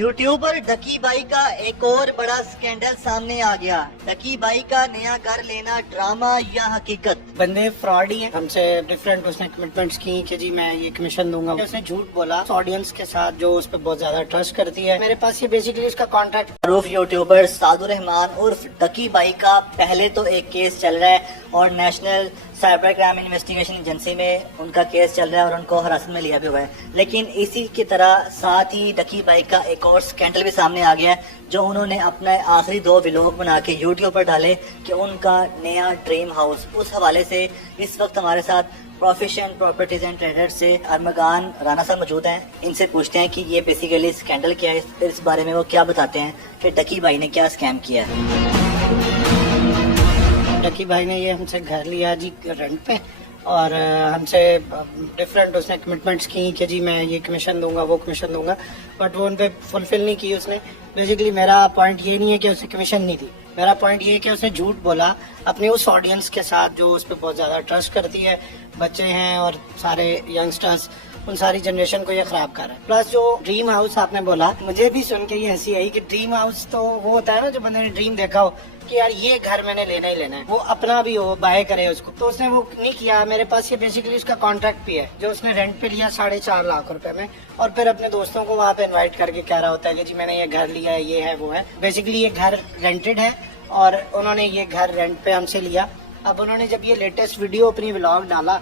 YouTuber डकी भाई का एक और बड़ा स्कैंडल सामने आ गया। डकी भाई का नया घर लेना ड्रामा या हकीकत? बंदे फ्रॉड ही है। हमसे डिफरेंट उसने कमिटमेंट्स की कि जी मैं ये कमीशन दूंगा। उसने झूठ बोला ऑडियंस के साथ जो उस पर बहुत ज्यादा ट्रस्ट करती है। मेरे पास ये बेसिकली उसका कॉन्ट्रैक्ट। मारूफ यूट्यूबर सादुर रहमान उर्फ डकी भाई का पहले तो एक केस चल रहा है और national cyber crime investigation agency में उनका केस चल रहा है और उनको हिरासत में लिया भी हुआ है। लेकिन इसी की तरह साथ ही डकी भाई का एक और स्कैंडल भी सामने आ गया है, जो उन्होंने अपने आखिरी 2 व्लॉग बना के यूट्यूब पर डाले कि उनका नया ड्रीम हाउस। उस हवाले से इस वक्त हमारे साथ प्रोफेशन प्रॉपर्टीज एंड ट्रेडर्स से अरमगान राना साहब मौजूद हैं। इनसे पूछते हैं कि ये बेसिकली स्कैंडल क्या है, इस बारे में वो क्या बताते हैं कि डकी भाई ने क्या स्कैम किया है। डकी भाई ने ये हमसे घर लिया जी रेंट पे और हमसे डिफरेंट उसने कमिटमेंट्स की कि जी मैं ये कमीशन दूंगा वो कमीशन दूंगा, बट वो उन पे फुलफिल नहीं की उसने। बेसिकली मेरा पॉइंट ये नहीं है कि उसे कमीशन नहीं दी, मेरा पॉइंट ये है कि उसने झूठ बोला अपने उस ऑडियंस के साथ जो उस पर बहुत ज़्यादा ट्रस्ट करती है। बच्चे हैं और सारे यंगस्टर्स, उन सारी जनरेशन को ये खराब कर रहा है। प्लस जो ड्रीम हाउस आपने बोला, मुझे भी सुन के ये हंसी आई कि ड्रीम हाउस तो वो होता है ना जो बंदे ने ड्रीम देखा हो कि यार ये घर मैंने लेना ही लेना है, वो अपना भी हो, बाय करे उसको, तो उसने वो नहीं किया। मेरे पास ये बेसिकली उसका कॉन्ट्रैक्ट भी है जो उसने रेंट पे लिया 4.5 लाख रुपए में, और फिर अपने दोस्तों को वहाँ पे इन्वाइट करके कह रहा होता है कि जी मैंने ये घर लिया है, ये है वो है। बेसिकली ये घर रेंटेड है और उन्होंने ये घर रेंट पे हमसे लिया। अब उन्होंने जब ये लेटेस्ट वीडियो अपनी व्लॉग डाला,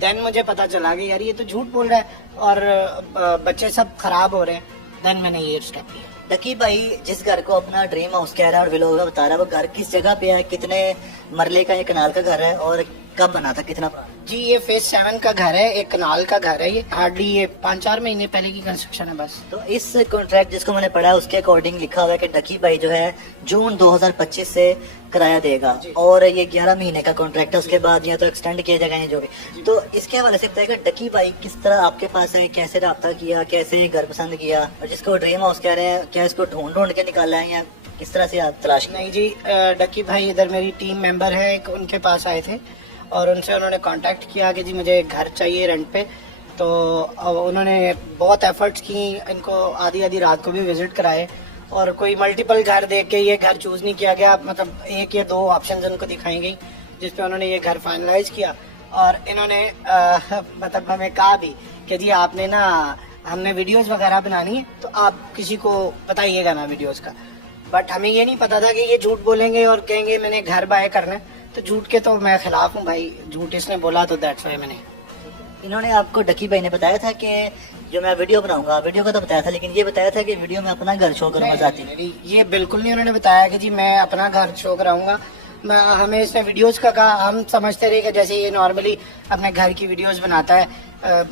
देन मुझे पता चला कि यार ये तो झूठ बोल रहा है और बच्चे सब खराब हो रहे हैं। देन मैंने ये स्टेप लिया। डकी भाई जिस घर को अपना ड्रीम हाउस कह रहा है और व्लॉग में बता रहा है, वो घर किस जगह पे है, कितने मरले का, ये कनाल का घर है और कब बना था, कितना? जी ये फेज 7 का घर है, एक कनाल का घर है। ये हार्डली ये 5-4 महीने पहले की कंस्ट्रक्शन है बस। तो इस कॉन्ट्रैक्ट जिसको मैंने पढ़ा है उसके अकॉर्डिंग लिखा हुआ है कि डकी भाई जो है जून 2025 से किराया देगा और ये 11 महीने का कॉन्ट्रैक्ट है। उसके बाद या तो एक्सटेंड किया जाएगा जो भी। तो इसके हवाले से बताएगा डकी भाई किस तरह आपके पास है, कैसे रब्ता किया, कैसे घर पसंद किया, और जिसको ड्रीम हाउस कह रहे हैं क्या इसको ढूंढ के निकाला है या किस तरह से आप तलाश? नहीं जी, डकी भाई इधर मेरी टीम मेंबर है एक, उनके पास आए थे और उनसे उन्होंने कांटेक्ट किया कि जी मुझे एक घर चाहिए रेंट पे। तो उन्होंने बहुत एफर्ट्स की, इनको आधी रात को भी विजिट कराए और कोई मल्टीपल घर देख के ये घर चूज नहीं किया गया। मतलब 1 या 2 ऑप्शंस उनको दिखाई गई जिसपे उन्होंने ये घर फाइनलाइज किया और इन्होंने मतलब हमें कहा भी कि जी आपने ना, हमने वीडियोस वगैरह बनानी है तो आप किसी को बताइएगा ना वीडियोस का। बट हमें ये नहीं पता था कि ये झूठ बोलेंगे और कहेंगे मैंने घर बाय करना है। तो झूठ के तो मैं खिलाफ हूँ भाई, झूठ इसने बोला तो दैट्स व्हाई मैंने। इन्होंने आपको डकी भाई ने बताया था कि जो मैं वीडियो बनाऊंगा, वीडियो का तो बताया था, लेकिन ये बताया था कि वीडियो में अपना घर शो करूंगा जाती? ये बिल्कुल नहीं उन्होंने बताया कि जी मैं अपना घर शो कराऊंगा। हमें इसने वीडियोस का कहा, हम समझते रहे कि जैसे ये नॉर्मली अपने घर की वीडियोस बनाता है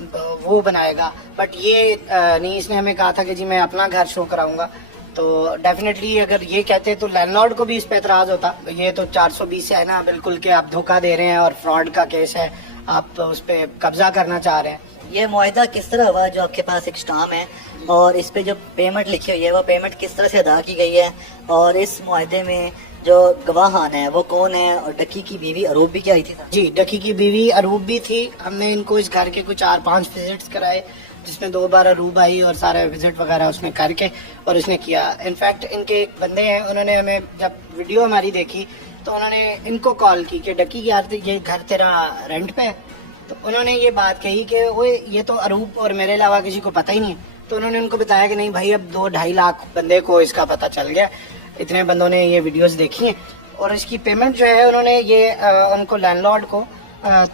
वो बनाएगा, बट ये नहीं, इसने हमें कहा था कि जी मैं अपना घर शो कराऊंगा। तो डेफिनेटली अगर ये कहते तो लैंडलॉर्ड को भी इस पे एतराज होता। ये तो 420 है ना बिल्कुल कि आप धोखा दे रहे हैं और फ्रॉड का केस है, आप उस पे कब्जा करना चाह रहे हैं। ये मुआहदा किस तरह हुआ जो आपके पास एक स्टाम्प है और इस पे जो पेमेंट लिखी हुई है वो पेमेंट किस तरह से अदा की गई है, और इस मुआहदे में जो गवाहान है वो कौन है, और डकी की बीवी अरूब भी क्या आई थी? जी डकी की बीवी अरूब भी थी। हमने इनको इस घर के कुछ 4-5 विजिट्स कराए जिसमें 2 बार अरूब आई और सारे विजिट वगैरह उसने करके और उसने किया। इनफैक्ट इनके एक बंदे हैं, उन्होंने हमें जब वीडियो हमारी देखी तो उन्होंने इनको कॉल की कि डकी यार ये घर तेरा रेंट पे है। तो उन्होंने ये बात कही कि वो ये तो अरूब और मेरे अलावा किसी को पता ही नहीं है। तो उन्होंने उनको बताया कि नहीं भाई अब 2-2.5 लाख बंदे को इसका पता चल गया, इतने बंदों ने ये वीडियोस देखी हैं और इसकी पेमेंट जो है उन्होंने ये उनको लैंडलॉर्ड को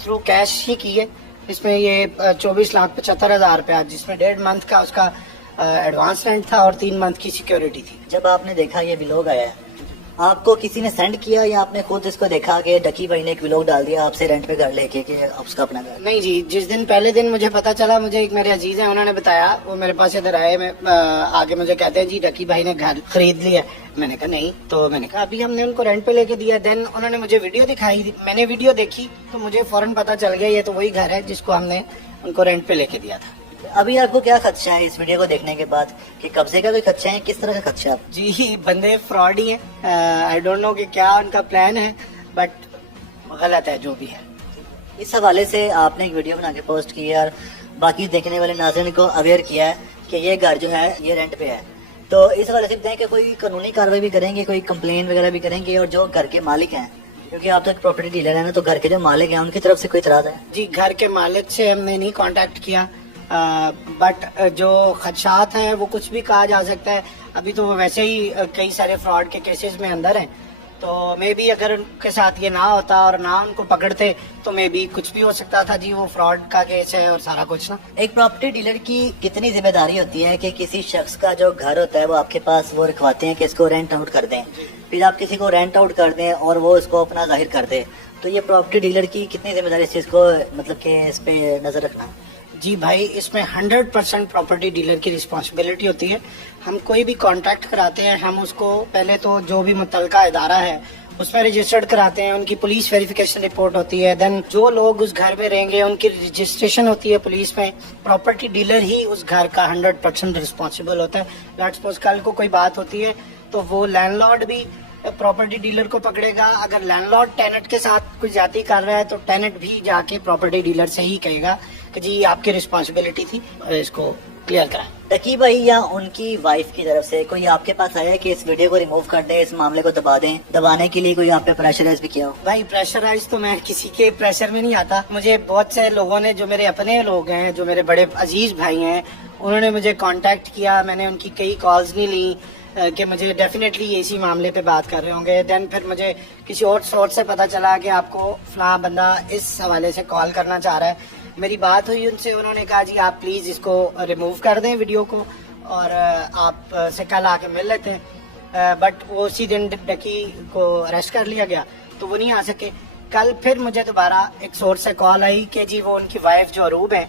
थ्रू कैश ही की है। इसमें ये 24,75,000 रुपया, जिसमें 1.5 मंथ का उसका एडवांस रेंट था और 3 मंथ की सिक्योरिटी थी। जब आपने देखा ये व्लॉग आया है, आपको किसी ने सेंड किया या आपने खुद इसको देखा कि डकी भाई ने एक व्लॉग डाल दिया आपसे रेंट पे घर लेके कि उसका अपना घर? नहीं जी, जिस दिन पहले दिन मुझे पता चला, मुझे एक मेरे अजीज हैं उन्होंने बताया, वो मेरे पास इधर आए, मैं आगे मुझे कहते हैं जी डकी भाई ने घर खरीद लिया। मैंने कहा नहीं, तो मैंने कहा अभी हमने उनको रेंट पे लेके दिया। देन उन्होंने मुझे वीडियो दिखाई, मैंने वीडियो देखी तो मुझे फौरन पता चल गया ये तो वही घर है जिसको हमने उनको रेंट पे लेके दिया था। अभी आपको क्या खदशा है इस वीडियो को देखने के बाद, कि कब्जे का कोई खदशा है, किस तरह का खदशा है? जी बंदे फ्रॉड ही है। आई डोंट नो कि क्या उनका प्लान है, बट गलत है जो भी है। इस हवाले से आपने एक वीडियो बना के पोस्ट की है और बाकी देखने वाले नाज़रीन को अवेयर किया है कि ये घर जो है ये रेंट पे है। तो इस हवाले से बताएं कि कोई कानूनी कार्रवाई भी करेंगे, कोई कंप्लेन वगैरह भी करेंगे, और जो घर के मालिक हैं, क्योंकि आप तो एक प्रॉपर्टी डीलर है ना, तो घर के जो मालिक हैं उनकी तरफ से कोई इतराज है? जी, घर के मालिक से हमने नहीं कांटेक्ट किया, बट जो खदशात हैं वो कुछ भी कहा जा सकता है। अभी तो वो वैसे ही कई सारे फ्रॉड के केसेस में अंदर हैं, तो मे बी अगर उनके साथ ये ना होता और ना उनको पकड़ते तो मे बी कुछ भी हो सकता था जी। वो फ्रॉड का केस है और सारा कुछ ना। एक प्रॉपर्टी डीलर की कितनी जिम्मेदारी होती है कि किसी शख्स का जो घर होता है वो आपके पास वो रखवाते हैं कि इसको रेंट आउट कर दें, फिर आप किसी को रेंट आउट कर दें और वो इसको अपना जाहिर कर दे, तो ये प्रॉपर्टी डीलर की कितनी जिम्मेदारी इस चीज़ को, मतलब कि इस पे नज़र रखना? जी भाई, इसमें 100% प्रॉपर्टी डीलर की रिस्पॉन्सिबिलिटी होती है। हम कोई भी कॉन्ट्रैक्ट कराते हैं, हम उसको पहले तो जो भी मुतलका इदारा है उसमें रजिस्टर्ड कराते हैं, उनकी पुलिस वेरिफिकेशन रिपोर्ट होती है, देन जो लोग उस घर में रहेंगे उनकी रजिस्ट्रेशन होती है पुलिस में। प्रॉपर्टी डीलर ही उस घर का 100% रिस्पॉन्सिबल होता है। लेट्स सपोज कल को कोई बात होती है तो वो लैंडलॉर्ड भी प्रॉपर्टी डीलर को पकड़ेगा। अगर लैंडलॉर्ड टेनेंट के साथ कुछ ज्यादती कर रहा है तो टेनेंट भी जाके प्रॉपर्टी डीलर से ही कहेगा कि जी आपकी रिस्पॉन्सिबिलिटी थी, इसको क्लियर कराएं। टकी भाई या उनकी वाइफ की तरफ से कोई आपके पास आया है कि इस वीडियो को रिमूव कर दें, इस मामले को दबा दें? दबाने के लिए कोई आप पे प्रेशराइज भी किया हो? भाई प्रेशराइज तो मैं किसी के प्रेशर में नहीं आता। मुझे बहुत से लोगों ने, जो मेरे अपने लोग हैं, जो मेरे बड़े अजीज भाई हैं, उन्होंने मुझे कांटेक्ट किया। मैंने उनकी कई कॉल्स नहीं ली कि मुझे डेफिनेटली इसी मामले पे बात कर रहे होंगे। देन फिर मुझे किसी और सोर्स से पता चला कि आपको फलां बंदा इस हवाले से कॉल करना चाह रहा है। मेरी बात हुई उनसे, उन्होंने कहा जी आप प्लीज़ इसको रिमूव कर दें वीडियो को, और आप से कल आके मिल लेते हैं। बट वो उसी दिन डकी को अरेस्ट कर लिया गया तो वो नहीं आ सके। कल फिर मुझे दोबारा एक सोर्स से कॉल आई कि जी वो उनकी वाइफ जो अरूब है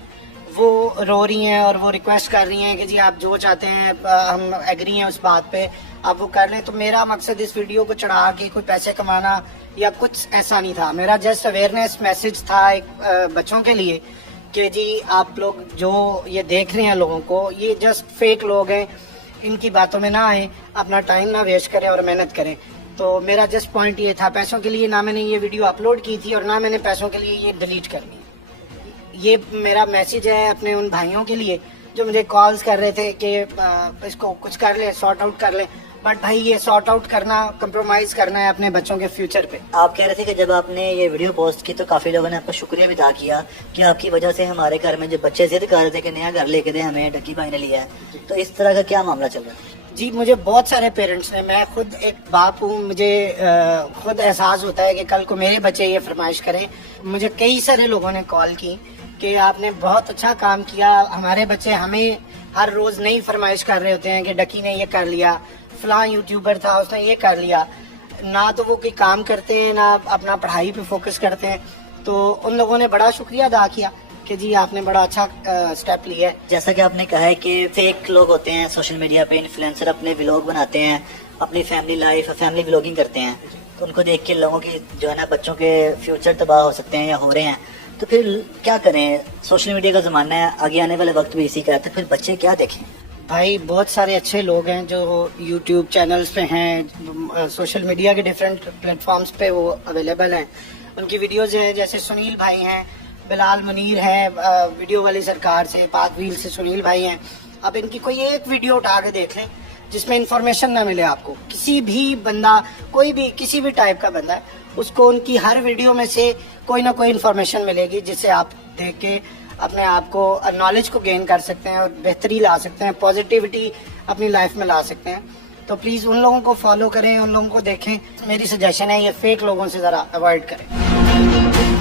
वो रो रही हैं और वो रिक्वेस्ट कर रही हैं कि जी आप जो चाहते हैं हम एग्री हैं उस बात पे, आप वो कर लें। तो मेरा मकसद इस वीडियो को चढ़ा के कोई पैसे कमाना या कुछ ऐसा नहीं था। मेरा जस्ट अवेयरनेस मैसेज था एक बच्चों के लिए कि जी आप लोग जो ये देख रहे हैं लोगों को, ये जस्ट फेक लोग हैं, इनकी बातों में ना आए, अपना टाइम ना वेस्ट करें और मेहनत करें। तो मेरा जस्ट पॉइंट ये था, पैसों के लिए ना मैंने ये वीडियो अपलोड की थी और ना मैंने पैसों के लिए ये डिलीट करनी है। ये मेरा मैसेज है अपने उन भाइयों के लिए जो मुझे कॉल्स कर रहे थे कि इसको कुछ कर ले, सॉर्ट आउट कर ले। बट भाई ये सॉर्ट आउट करना, कंप्रोमाइज करना है अपने बच्चों के फ्यूचर पे। आप कह रहे थे कि जब आपने ये वीडियो पोस्ट की तो काफी लोगों ने आपका शुक्रिया भी अदा किया कि आपकी वजह से हमारे घर में जो बच्चे जिद कर रहे थे कि नया घर लेके दे हमें, डकी भाई ने लिया है। तो इस तरह का क्या मामला चल रहा है? जी मुझे बहुत सारे पेरेंट्स ने, मैं खुद एक बाप हूँ, मुझे खुद एहसास होता है कि कल को मेरे बच्चे ये फरमाइश करें। मुझे कई सारे लोगों ने कॉल की कि आपने बहुत अच्छा काम किया, हमारे बच्चे हमें हर रोज नई फरमाइश कर रहे होते हैं कि डकी ने ये कर लिया, फलां यूट्यूबर था उसने ये कर लिया। ना तो वो कोई काम करते हैं ना अपना पढ़ाई पे फोकस करते हैं। तो उन लोगों ने बड़ा शुक्रिया अदा किया कि जी आपने बड़ा अच्छा स्टेप लिया है। जैसा कि आपने कहा है कि फेक लोग होते हैं सोशल मीडिया पे, इन्फ्लुएंसर अपने व्लॉग बनाते हैं, अपनी फैमिली लाइफ, फैमिली व्लॉगिंग करते हैं, तो उनको देख के लोगों की जो है ना बच्चों के फ्यूचर तबाह हो सकते हैं या हो रहे हैं। तो फिर क्या करें? सोशल मीडिया का ज़माना है, आगे आने वाले वक्त भी इसी का है, तो फिर बच्चे क्या देखें? भाई बहुत सारे अच्छे लोग हैं जो यूट्यूब चैनल्स पे हैं, सोशल मीडिया के डिफरेंट प्लेटफॉर्म्स पे वो अवेलेबल हैं, उनकी वीडियोज़ हैं। जैसे सुनील भाई हैं, बिलाल मुनीर है, वीडियो वाली सरकार से, पाक व्हील से सुनील भाई हैं। अब इनकी कोई एक वीडियो उठा के देख लें जिसमें इंफॉर्मेशन ना मिले आपको। किसी भी बंदा, कोई भी किसी भी टाइप का बंदा है, उसको उनकी हर वीडियो में से कोई ना कोई इन्फॉर्मेशन मिलेगी जिससे आप देख के अपने आप को, नॉलेज को गेन कर सकते हैं और बेहतरी ला सकते हैं, पॉजिटिविटी अपनी लाइफ में ला सकते हैं। तो प्लीज़ उन लोगों को फॉलो करें, उन लोगों को देखें। मेरी सजेशन है ये फेक लोगों से ज़रा अवॉइड करें।